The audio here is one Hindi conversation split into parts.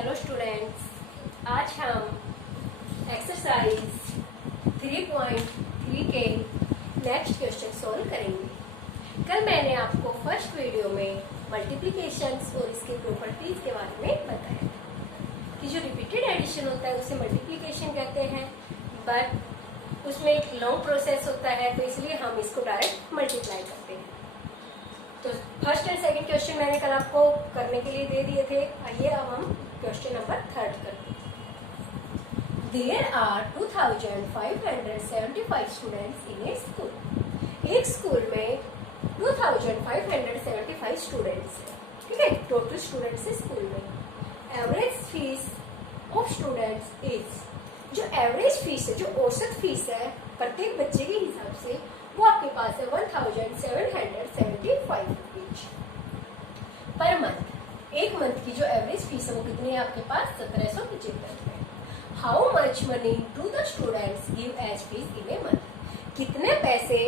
हेलो स्टूडेंट्स, आज हम एक्सरसाइज 3.3 के नेक्स्ट क्वेश्चन सॉल्व करेंगे। कल मैंने आपको फर्स्ट वीडियो में मल्टीप्लिकेशंस और इसके प्रॉपर्टीज के बारे में बताया कि जो रिपीटेड एडिशन होता है उसे मल्टीप्लिकेशन कहते हैं, बट उसमें एक लॉन्ग प्रोसेस होता है, तो इसलिए हम इसको डायरेक्ट मल्टीप्लाई करते हैं। तो फर्स्ट एंड सेकंड क्वेश्चन मैंने कल आपको करने के लिए दे दिए थे। आइए अब हम क्वेश्चन नंबर 3 करते हैं। There are 2575 students in A school. एक स्कूल में 2575 स्टूडेंट्स है, ठीक है, टोटल स्टूडेंट्स है स्कूल में। Average fees of students is, जो एवरेज फीस है, जो औसत फीस है प्रत्येक बच्चे के हिसाब से, वो आपके पास है 1775 रुपीज पर मंथ। एक मंथ की जो एवरेज फीस है वो कितनी है आपके पास? 1775 रुपए। How much money do the students give as fees in a month? कितने पैसे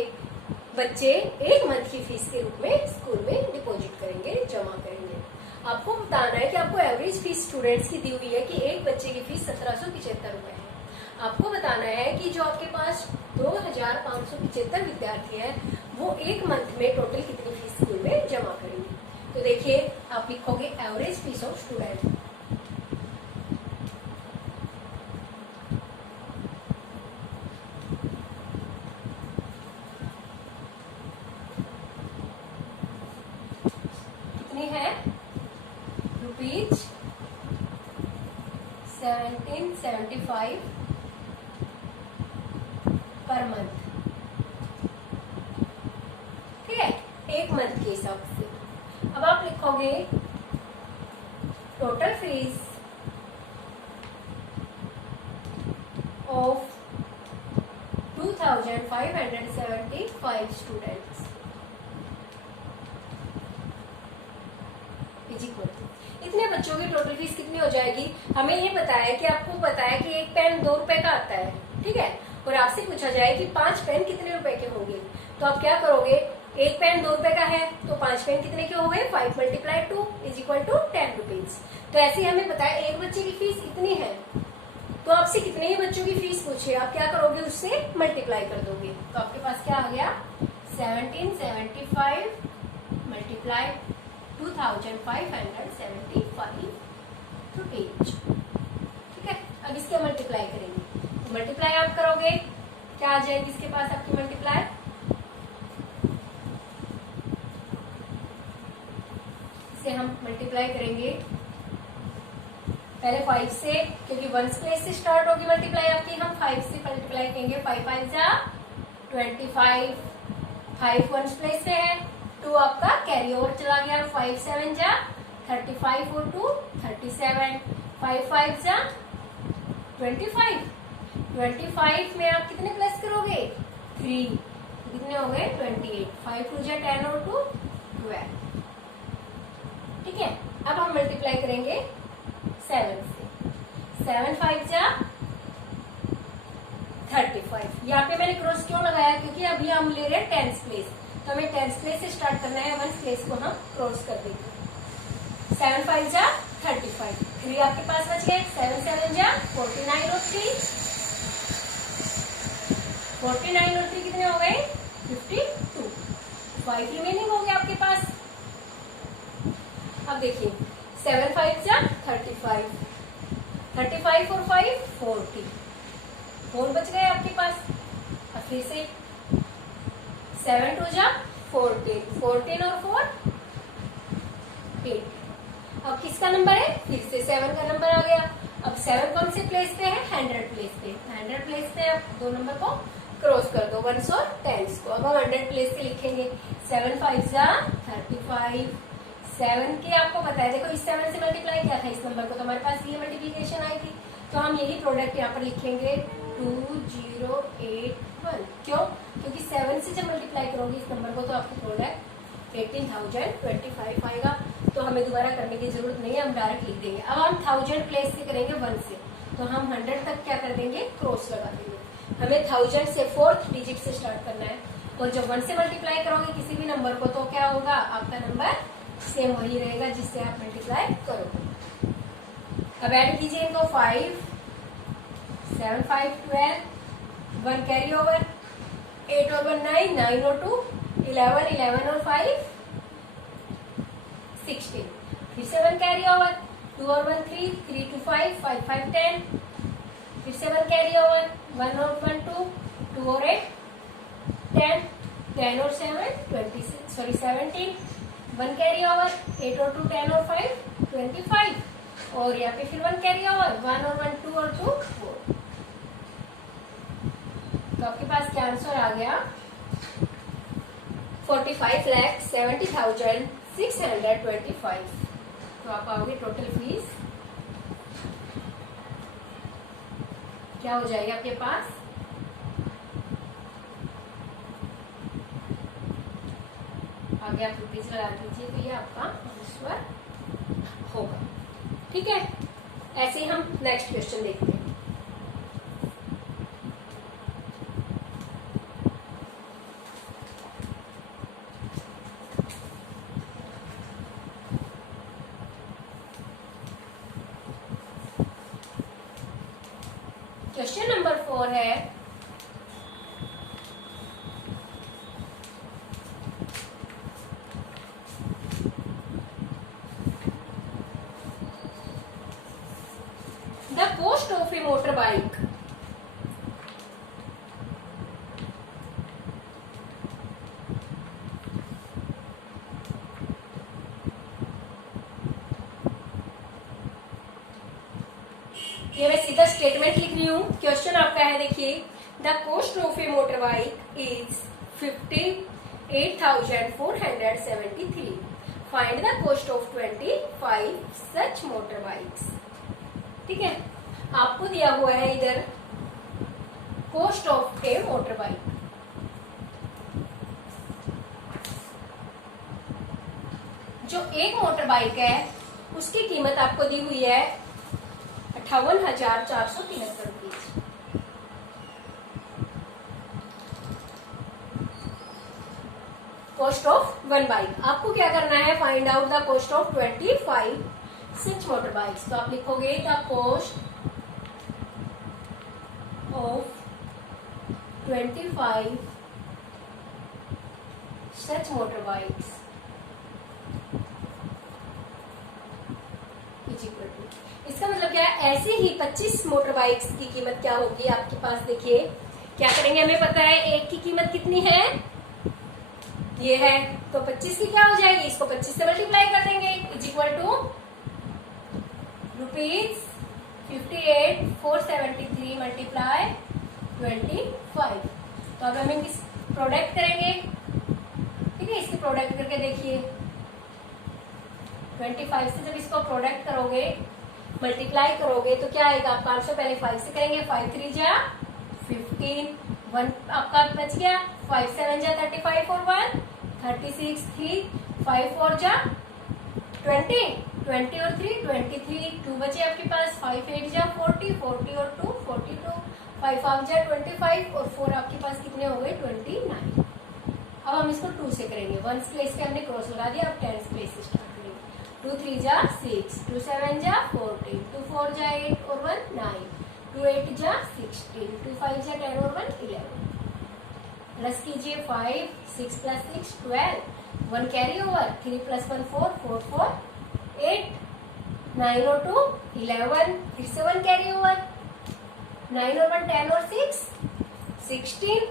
बच्चे एक मंथ की फीस के रूप में स्कूल में डिपॉजिट करेंगे, जमा करेंगे? आपको बताना है कि आपको एवरेज फीस स्टूडेंट्स की दी हुई है कि एक बच्चे की फीस 1775 रुपए है। आपको बताना है कि जो आपके पास 2575 विद्यार्थी हैं, वो एक मंथ में टोटल कितनी फीस स्कूल में जमा करेंगे। तो देखिए, आप लिखोगे एवरेज फीस ऑफ स्टूडेंट। कितनी है? रुपीज 1775 पर मंथ, ठीक है, एक मंथ के हिसाब से। अब आप लिखोगे total fees of 2575 students is equal to, इतने बच्चों की टोटल फीस कितनी हो जाएगी? हमें ये पता है कि आपको पता है कि एक पेन 2 रुपए का आता है, ठीक है, और आपसे पूछा जाए कि 5 पेन कितने रुपए के होंगे, तो आप क्या करोगे? एक पेन 2 रुपए का है तो 5 पेन कितने के हो गए? 5 × 2 इज इक्वल टू 10 रुपीज। तो ऐसे ही हमें पता है एक बच्चे की फीस इतनी है, तो आपसे कितने ही बच्चों की फीस पूछे, आप क्या करोगे? उससे मल्टीप्लाई कर दोगे। तो आपके पास क्या आ गया? 1775 मल्टीप्लाई 2575 रुपीज, ठीक है। अब इसके मल्टीप्लाई करेंगे, तो मल्टीप्लाई आप करोगे, क्या आ जाएगी इसके पास आपकी मल्टीप्लाई? इसे हम मल्टीप्लाई करेंगे पहले 5 से, क्योंकि 1 प्लेस से स्टार्ट होगी मल्टीप्लाई आपकी, हम 5 से मल्टीप्लाई करेंगे। 5 5 जा 25, 5 1 प्लेस से है, 2 आपका कैरी ओवर चला गया, 5 7 जा 35 और 2 37, 5 5 जा 25, 25 में आप कितने प्लस करोगे? 3, कितने हो गए? 28, 5 2 जा 10 और 2 12, ठीक है। अब हम मल्टीप्लाई करेंगे 7 से, 7 5 जा 35। यहाँ पे मैंने क्रॉस क्यों लगाया? क्योंकि अभी हम ले रहे हैं 10th प्लेस, तो हमें 10th प्लेस से स्टार्ट करना है, 1 प्लेस को हम क्रॉस कर देंगे। 7 5 जा 35, 3 आपके पास बच गए, 7 7 जा 49 और 3, 49 और 3 कितने हो गए? 52, 5 रिमेनिंग हो गया आपके पास। अब देखिए 7 5 जा 35, 35 और 5 40, 4 बच गए आपके पास। अब फिर से 7 2 जा 14, 14 और 4 8। अब किसका नंबर है? फिर से 7 का नंबर आ गया। अब 7 कौन से प्लेस पे है? 100 प्लेस पे। 100 प्लेस पे आप 2 नंबर को क्रॉस कर दो, 1s और 10s को। अब हम 100 प्लेस से लिखेंगे 7 5 जा 35, 7 के आपको पता है, देखो इस 7 से मल्टीप्लाई किया था इस नंबर को, तो हमारे पास ये मल्टीप्लीकेशन आई थी, तो हम यही प्रोडक्ट यहाँ पर लिखेंगे 2081। क्यों? क्योंकि 7 से जब मल्टीप्लाई करोगे इस नंबर को तो आपको प्रोडक्ट 18,025 आएगा। तो हमें दोबारा करने की जरूरत नहीं है, हम डायरेक्ट लिख देंगे। अब हम 1000 प्लेस से करेंगे 1 से, तो हम 100 तक क्या कर देंगे? क्रॉस लगा देंगे। हमें 1000 से 4th डिजिट से स्टार्ट करना है, और जब 1 से मल्टीप्लाई करोगे किसी भी नंबर को तो क्या होगा? आपका नंबर सेम वही रहेगा जिससे आप मल्टीप्लाई करोगे। अब ऐड कीजिए इनको 5, 7, 5, 12, 1 कैरी ओवर, 8 और 1 9, 9 और 2 11, 11 और 5 16, फिर से 1 कैरी ओवर, 2 और 1 3, 3 to 5, 5 5 10, फिर से 1 कैरी ओवर, 1 और 1 2, 2 और 8 10, 10 और 7 26, सॉरी 17, 1 कैरी ओवर, 8 और 2 10 और 5 25, और यहाँ पे फिर 1 कैरी ओवर, 1 और 1 2 और 2 4। तो आपके पास क्या आंसर आ गया? 45,70,625। तो आप पाओगे टोटल फीस क्या हो जाएगा आपके पास? आगे आप रुपीज लगा दीजिए तो ये आपका आंसर होगा। ठीक है, ऐसे ही हम नेक्स्ट क्वेश्चन देखते हैं। क्वेश्चन नंबर 4 है, the cost of A motor bike ये मैं सीधा स्टेटमेंट लिख रही हूँ। क्वेश्चन आपका है, देखिए, the cost of A motor bike is 58,473। Find the cost of 25 such motor bikes. ठीक है, आपको दिया हुआ है इधर cost of A motor bike. जो एक मोटर बाइक है उसकी कीमत आपको दी हुई है 58,473 रुपीज। Cost of 1 bike. आपको क्या करना है? Find out the cost of 25 6 motor bikes. तो आप लिखोगे the cost of 25 such motor bikes is equal to, इसका मतलब क्या है? ऐसे ही 25 मोटर बाइक्स की कीमत क्या होगी आपके पास? देखिए क्या करेंगे, हमें पता है एक की कीमत कितनी है, ये है, तो 25 की क्या हो जाएगी? इसको 25 से मल्टीप्लाई कर देंगे, इज इक्वल टू ₹58,473 मल्टीप्लाई 25। तो अब हम इस प्रोडक्ट करेंगे। ठीक है, इसकी प्रोडक्ट करके देखिए, 25 से जब इसको प्रोडक्ट करोगे, मल्टीप्लाई करोगे तो क्या आएगा आपका आंसर? पहले 5 से करेंगे, 5 3 जा 15, 1 आपका बच गया, 5 7 जा 35 और 1 36, 3 5 4 जा 20, 20 और 3 23, 2 बचे आपके पास, 5 8 जा 40, 40 और 2 42, 5 5 जा 25 और 4 आपके पास कितने हो गए? 29। अब हम इसको 2 से करेंगे, 1 प्लेस पे हमने क्रॉस लगा दिया, अब 10 प्लेस से स्टार्ट करेंगे। 2 3 जा 6, 2 7 जा 14, 2 4 जा 8 और 1 9, 2 8 जा 16, 2 5 जा 10 और 1 11। प्लस कीजिए 5 6 प्लस 6 12, 1 कैरी ओवर, 3 प्लस 1 4 4 4 8, 9 और 2 11, फिर से 1 कैरी ओवर, 9 और 1 10 और 6 16,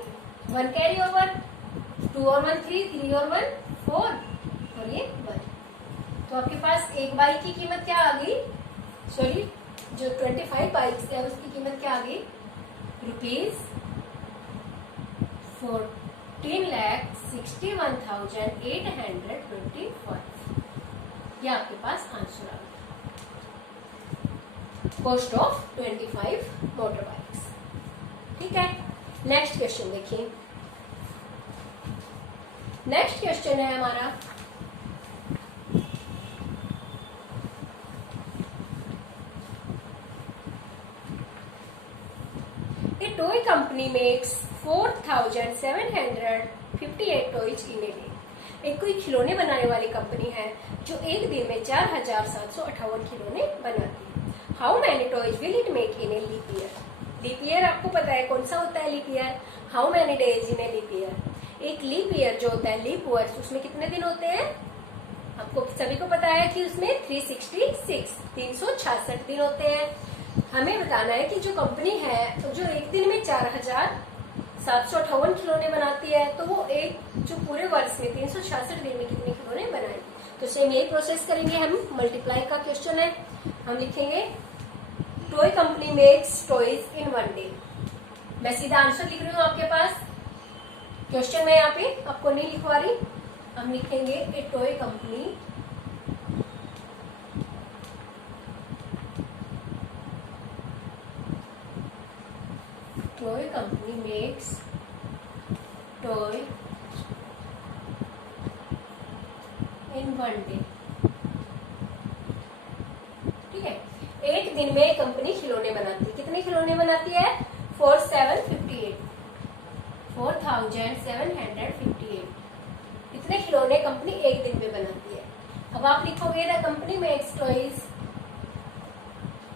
1 कैरी ओवर, 2 और 1 3, 3 और 1 4 और ये 1। तो आपके पास एक बाइक की कीमत क्या आ गई? सॉरी, जो 25 बाइक्स है उसकी कीमत क्या आ गई? ₹14,61,825। ये आपके पास आंसर आ गया, कॉस्ट ऑफ 25 मोटर बाइक्स। ठीक है, नेक्स्ट क्वेश्चन देखिए। नेक्स्ट क्वेश्चन है हमारा, A toy company makes 4,758 toys in a day। एक कोई खिलौने बनाने वाली कंपनी है जो एक दिन में 4,758 खिलौने बनाती है। How many toys will it make in a leap year. Leap year आपको पता है कौन सा होता है leap year, how many days in a leap year. एक लीप ईयर जो होता है लीप वर्ष, उसमें कितने दिन होते हैं, आपको सभी को पता है कि उसमें 366 दिन होते हैं। हमें बताना है कि जो कंपनी है तो जो एक दिन में 4758 खिलौने बनाती है, तो वो एक जो पूरे वर्ष में 366 दिन में कितने खिलौने बनाएगी। तो सेम यही प्रोसेस करेंगे हम। मल्टीप्लाई का क्वेश्चन है, हम लिखेंगे टॉय कंपनी मेक्स टॉयज इन 1 डे। मैं सीधा आंसर लिख रही हूँ आपके पास, क्वेश्चन में यहाँ पे आपको नहीं लिखवा रही। हम लिखेंगे ए टॉय कंपनी मेक्स टॉय इन 1 डे। ठीक है, एक दिन में कंपनी खिलौने बनाती है। कितने खिलौने बनाती है, 4758 इतने खिलौने कंपनी एक दिन में बनाती है। अब आप लिखोगे the company makes toys,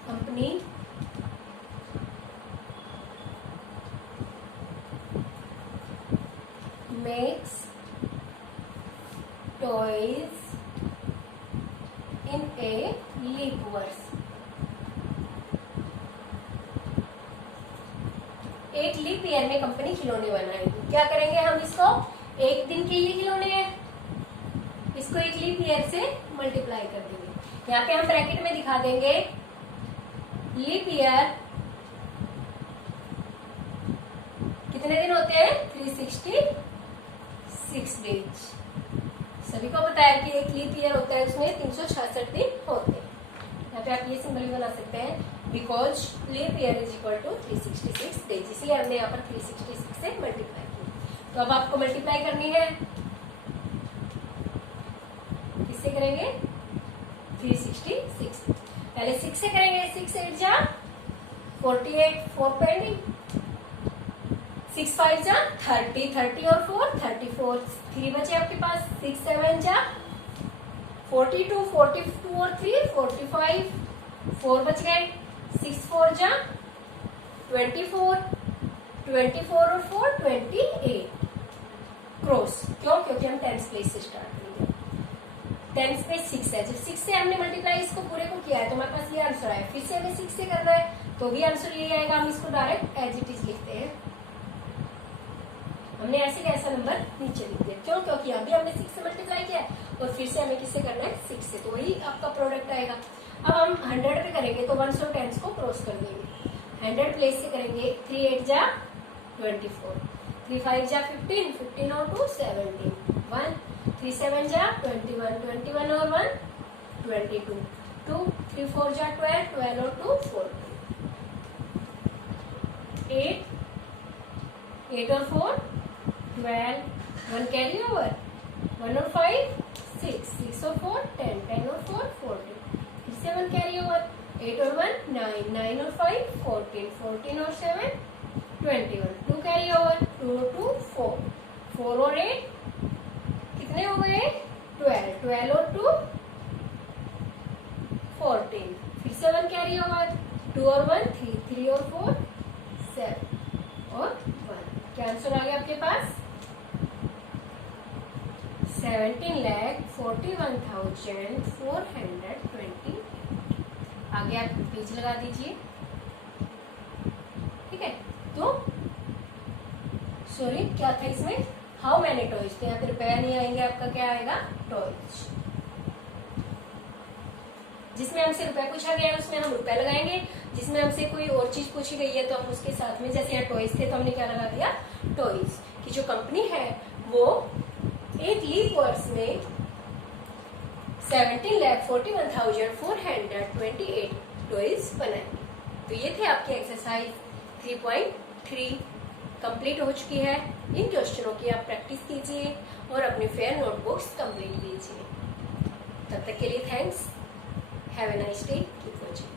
company makes toys in a leap वर्ष। एक लीप ईयर में कंपनी खिलौने बनाएगी। क्या करेंगे हम, इसको एक दिन के ये खिलौने हैं, इसको एक लीप ईयर से मल्टीप्लाई कर देंगे। यहाँ पे हम ब्रैकेट में दिखा देंगे लीप ईयर कितने दिन होते हैं, 366 डेज। सभी को पता है कि एक लीप ईयर होता है, उसमें 366 दिन होते हैं। यहाँ पे आप ये सिंबल भी बना सकते हैं, because leap year is equal to 366 days, इसलिए हमने यहाँ पर 366 से मल्टीप्लाई किया। तो अब आपको मल्टीप्लाई करनी है, किससे करेंगे, 366। पहले 6 से करेंगे, 6 8 जा 48, 4 पेंडिंग, 6 5 जा 30, 30 और 4 34, 3 बचे आपके पास, 6 7 जा 42, 42 और 3 45, 4 बच गए, 6 4 जा 24, 24 और 4 28। क्रॉस क्यों, क्योंकि हम 10th प्लेस से स्टार्ट करेंगे। 10th प्लेस 6 है, जब 6 से हमने मल्टीप्लाई इसको पूरे को किया है तो हमारे पास ये आंसर आया। फिर से हमें 6 से करना है तो भी आंसर यही आएगा। हम इसको डायरेक्ट एज इट इज लिखते हैं। हमने ऐसे कैसा नंबर नीचे लिख दिया, क्यों, क्योंकि अभी हमने 6 से मल्टीप्लाई किया है और फिर से हमें किससे करना है, 6 से, तो वही आपका प्रोडक्ट आएगा। अब हम 100 पे करेंगे तो 1 और 10 को क्रॉस कर देंगे। 100 प्लेस से करेंगे, 3 8 जा 24, 3 5 जा 15, 15 और 2 17, 1 3 7 जा 21, 21 और 1 22, 2 3 4 जा 12, 12 और 2 14, 8 8 और 4 12, 1 कैरी ओवर, 1 और 5 6, 6 और 4 10, 10 और 4 14, फिर से 1 कैरी ओवर, 8 और 1 9, 9 और 5 14, 14 और 7 21, 2 कैरी ओवर, 2 और 2 4, 4 और 8 कितने हो गए, 12, 12 और 2 14, फिर से 1 कैरी ओवर, 2 और 1 3, 3 और 4 7 और 1। क्या आंसर आ गया आपके पास, 17,41,420। आगे आप बीज लगा दीजिए। ठीक है, तो सॉरी क्या था इसमें, हाउ मैनी टॉयज, तो यहाँ पे रुपया नहीं आएंगे, आपका क्या आएगा, टॉयज। जिसमें हमसे रुपया पूछा गया है उसमें हम रुपया लगाएंगे, जिसमें हमसे कोई और चीज पूछी गई है तो हम उसके साथ में, जैसे यहाँ टॉयज थे तो हमने क्या लगा दिया, टॉयज। कि जो कंपनी है वो एक लीप वर्ष में 17,41,428 टॉयज बनाएंगे। तो ये थे आपके एक्सरसाइज 3.3 कंप्लीट हो चुकी है। इन क्वेश्चनों की आप प्रैक्टिस कीजिए और अपने फेयर नोटबुक्स कंप्लीट कीजिए। तब तक के लिए thanks. Have a nice day, keep watching.